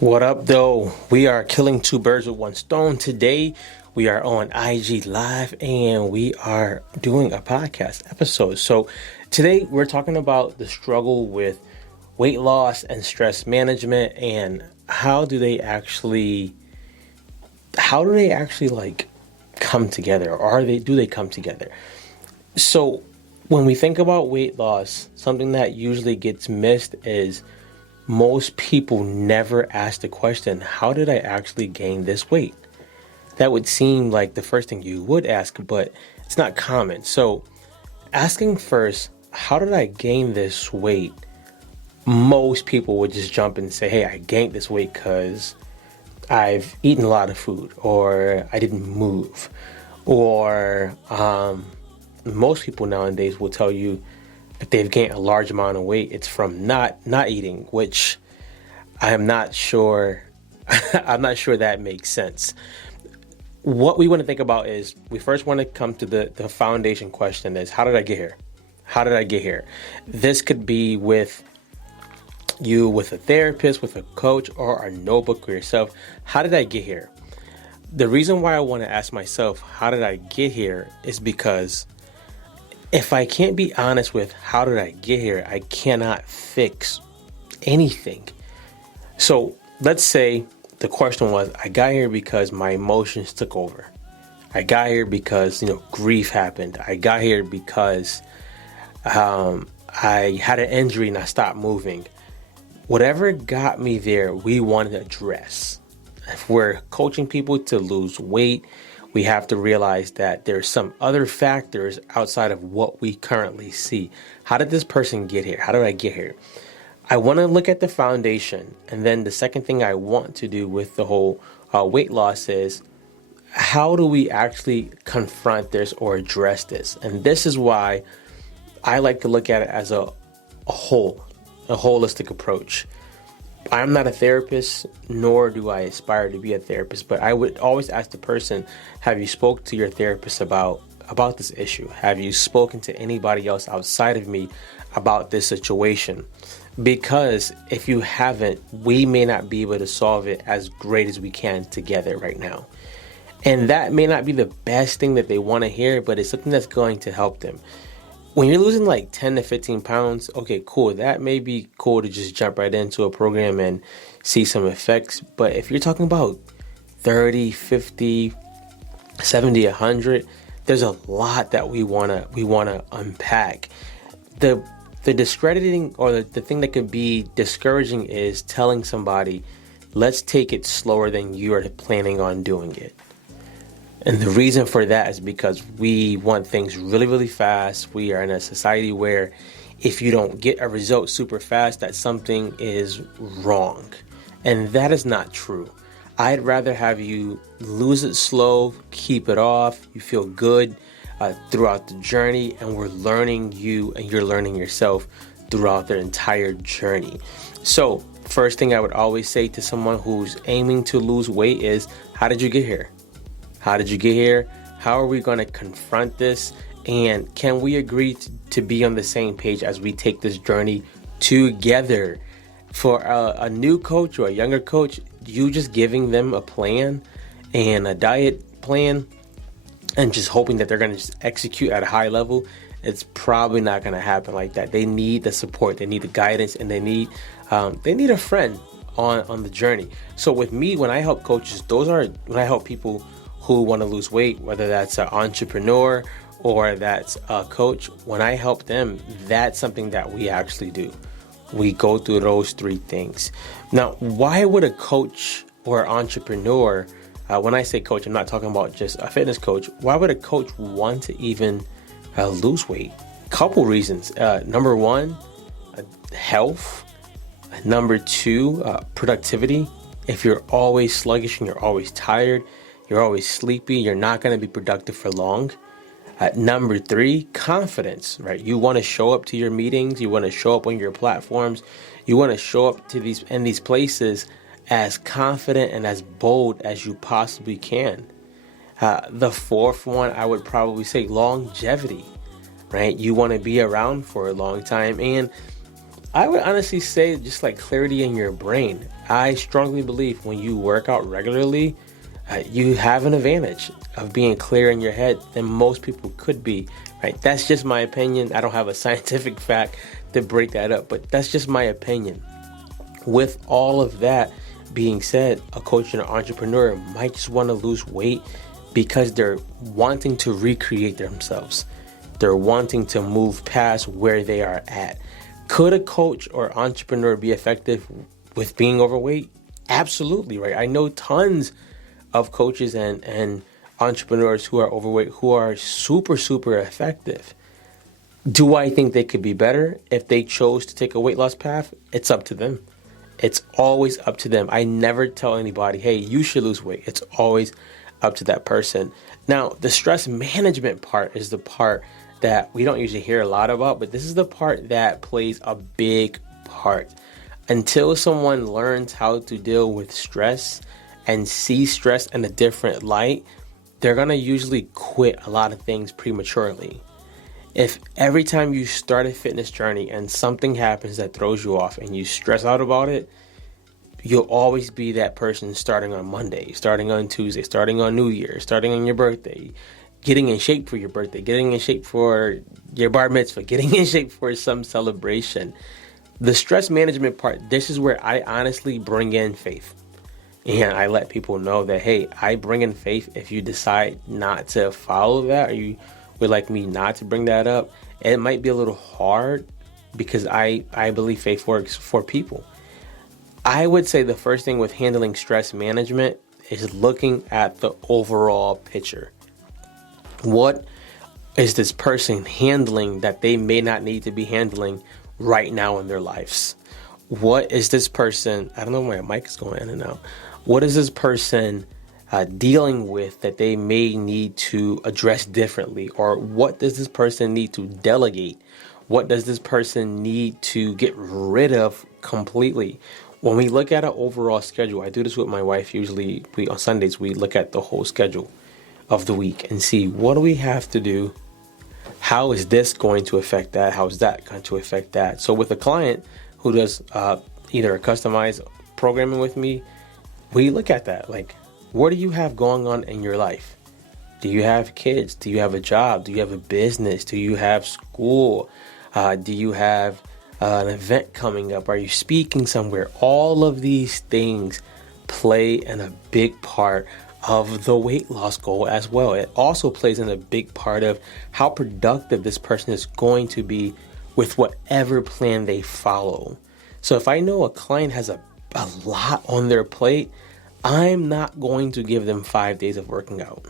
What up, though? We are killing two birds with one stone. Today, we are on IG Live and we are doing a podcast episode. So, today we're talking about the struggle with weight loss and stress management and how do they actually like come together, or do they come together? So, when we think about weight loss, something that usually gets missed is most people never ask the question, how did I actually gain this weight? That would seem like the first thing you would ask, but it's not common. So asking first, how did I gain this weight? Most people would just jump and say, hey, I gained this weight because I've eaten a lot of food, or I didn't move, or most people nowadays will tell you if they've gained a large amount of weight, it's from not eating, which I am not sure. I'm not sure that makes sense. What we want to think about is we first want to come to the foundation question is, how did I get here? How did I get here? This could be with a therapist, with a coach, or a notebook or yourself. How did I get here? The reason why I want to ask myself, how did I get here, is because if I can't be honest with how did I get here, I cannot fix anything. So let's say the question was, I got here because my emotions took over. I got here because, grief happened. I got here because I had an injury and I stopped moving. Whatever got me there, we want to address. If we're coaching people to lose weight, we have to realize that there's some other factors outside of what we currently see. How did this person get here? How did I get here? I want to look at the foundation. And then the second thing I want to do with the whole weight loss is, how do we actually confront this or address this? And this is why I like to look at it as a holistic approach. I'm not a therapist, nor do I aspire to be a therapist, but I would always ask the person, have you spoke to your therapist about this issue? Have you spoken to anybody else outside of me about this situation? Because if you haven't, we may not be able to solve it as great as we can together right now. And that may not be the best thing that they want to hear, but it's something that's going to help them. When you're losing like 10 to 15 pounds, okay, cool. That may be cool to just jump right into a program and see some effects. But if you're talking about 30, 50, 70, 100, there's a lot that we wanna unpack. The discrediting, or the thing that could be discouraging, is telling somebody, let's take it slower than you are planning on doing it. And the reason for that is because we want things really, really fast. We are in a society where if you don't get a result super fast, that something is wrong. And that is not true. I'd rather have you lose it slow, keep it off, you feel good throughout the journey, and we're learning you and you're learning yourself throughout their entire journey. So first thing I would always say to someone who's aiming to lose weight is, how did you get here? How did you get here? How are we going to confront this? And can we agree to be on the same page as we take this journey together? For a new coach or a younger coach, you just giving them a plan and a diet plan and just hoping that they're going to just execute at a high level, it's probably not going to happen like that. They need the support, they need the guidance, and they need a friend on the journey. So with me, when I help coaches, when I help people who want to lose weight, whether that's an entrepreneur or that's a coach, when I help them, that's something that we actually do. We go through those three things. Now, why would a coach or entrepreneur, when I say coach, I'm not talking about just a fitness coach, why would a coach want to even lose weight? Couple reasons. Number one, health. Number two, productivity. If you're always sluggish and you're always tired, you're always sleepy, you're not going to be productive for long. Number three, confidence, right? You want to show up to your meetings. You want to show up on your platforms. You want to show up to these places as confident and as bold as you possibly can. The fourth one, I would probably say longevity, right? You want to be around for a long time. And I would honestly say just like clarity in your brain. I strongly believe when you work out regularly, you have an advantage of being clear in your head than most people could be, right? That's just my opinion. I don't have a scientific fact to break that up, but that's just my opinion. With all of that being said, a coach and an entrepreneur might just want to lose weight because they're wanting to recreate themselves. They're wanting to move past where they are at. Could a coach or entrepreneur be effective with being overweight? Absolutely, right? I know tons of coaches and entrepreneurs who are overweight who are super, super effective. Do I think they could be better if they chose to take a weight loss path? It's up to them. It's always up to them. I never tell anybody, hey, you should lose weight. It's always up to that person. Now, the stress management part is the part that we don't usually hear a lot about, but this is the part that plays a big part. Until someone learns how to deal with stress and see stress in a different light, they're going to usually quit a lot of things prematurely. If every time you start a fitness journey and something happens that throws you off and you stress out about it, you'll always be that person starting on Monday, starting on Tuesday, starting on New Year, starting on your birthday, getting in shape for your birthday, getting in shape for your bar mitzvah, getting in shape for some celebration. The stress management part, this is where I honestly bring in faith. And I let people know that, hey, I bring in faith. If you decide not to follow that, or you would like me not to bring that up, it might be a little hard because I believe faith works for people. I would say the first thing with handling stress management is looking at the overall picture. What is this person handling that they may not need to be handling right now in their lives? What is this person, I don't know why my mic is going in and out. What is this person dealing with that they may need to address differently? Or what does this person need to delegate? What does this person need to get rid of completely? When we look at an overall schedule, I do this with my wife. Usually on Sundays, we look at the whole schedule of the week and see what do we have to do? How is this going to affect that? How is that going to affect that? So with a client who does either a customized programming with me, we look at that. Like, what do you have going on in your life? Do you have kids? Do you have a job? Do you have a business? Do you have school? Do you have an event coming up? Are you speaking somewhere? All of these things play in a big part of the weight loss goal as well. It also plays in a big part of how productive this person is going to be with whatever plan they follow. So if I know a client has a lot on their plate, I'm not going to give them 5 days of working out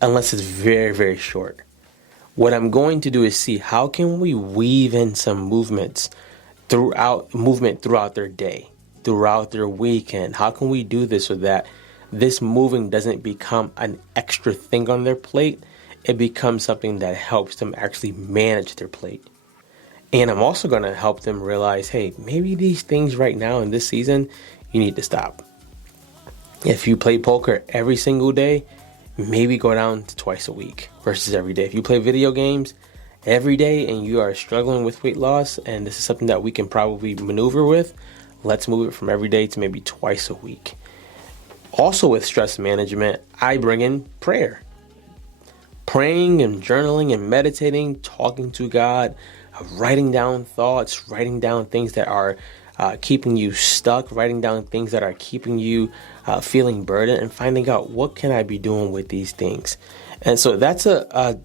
unless it's very, very short. What I'm going to do is see how can we weave in some movement throughout their day, throughout their weekend. How can we do this so that this moving doesn't become an extra thing on their plate? It becomes something that helps them actually manage their plate. And I'm also going to help them realize, hey, maybe these things right now in this season, you need to stop. If you play poker every single day, maybe go down to twice a week versus every day. If you play video games every day and you are struggling with weight loss, and this is something that we can probably maneuver with, let's move it from every day to maybe twice a week. Also with stress management, I bring in prayer. Praying and journaling and meditating, talking to God, writing down thoughts, writing down things that are keeping you stuck, writing down things that are keeping you feeling burdened, and finding out what can I be doing with these things. And so that's a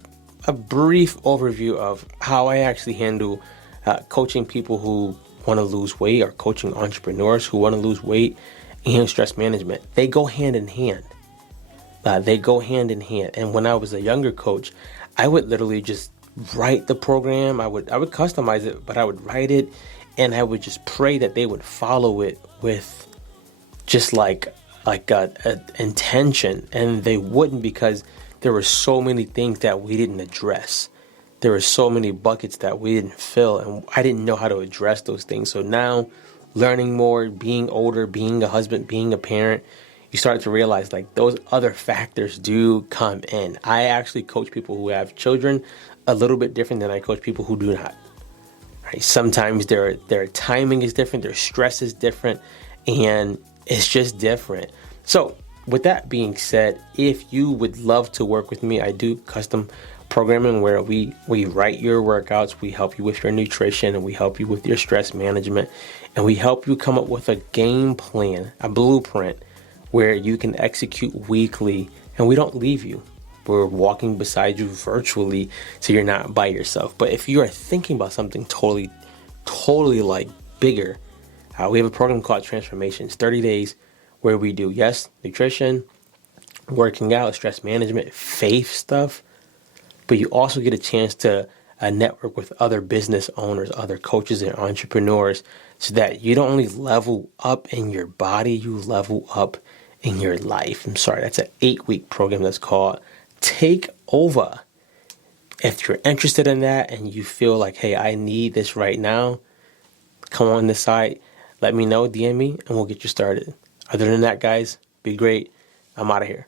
brief overview of how I actually handle coaching people who want to lose weight, or coaching entrepreneurs who want to lose weight, and stress management. They go hand in hand. And when I was a younger coach, I would literally just write the program. I would customize it, but I would write it, and I would just pray that they would follow it with just like a intention. And they wouldn't, because there were so many things that we didn't address. There were so many buckets that we didn't fill, and I didn't know how to address those things. So now, learning more, being older, being a husband, being a parent, you start to realize like those other factors do come in. I actually coach people who have children a little bit different than I coach people who do not. right? Sometimes their timing is different, their stress is different, and it's just different. So with that being said, if you would love to work with me, I do custom programming where we write your workouts, we help you with your nutrition, and we help you with your stress management, and we help you come up with a game plan, a blueprint where you can execute weekly, and we don't leave you. We're walking beside you virtually, so you're not by yourself. But if you are thinking about something totally like bigger, we have a program called Transformations, 30 days, where we do, yes, nutrition, working out, stress management, faith stuff, but you also get a chance to network with other business owners, other coaches and entrepreneurs, so that you don't only level up in your body, you level up in your life. I'm sorry, that's an 8-week program that's called Take Over. If you're interested in that and you feel like, hey, I need this right now, come on this site, let me know, DM me, and we'll get you started. Other than that, guys, be great. I'm out of here.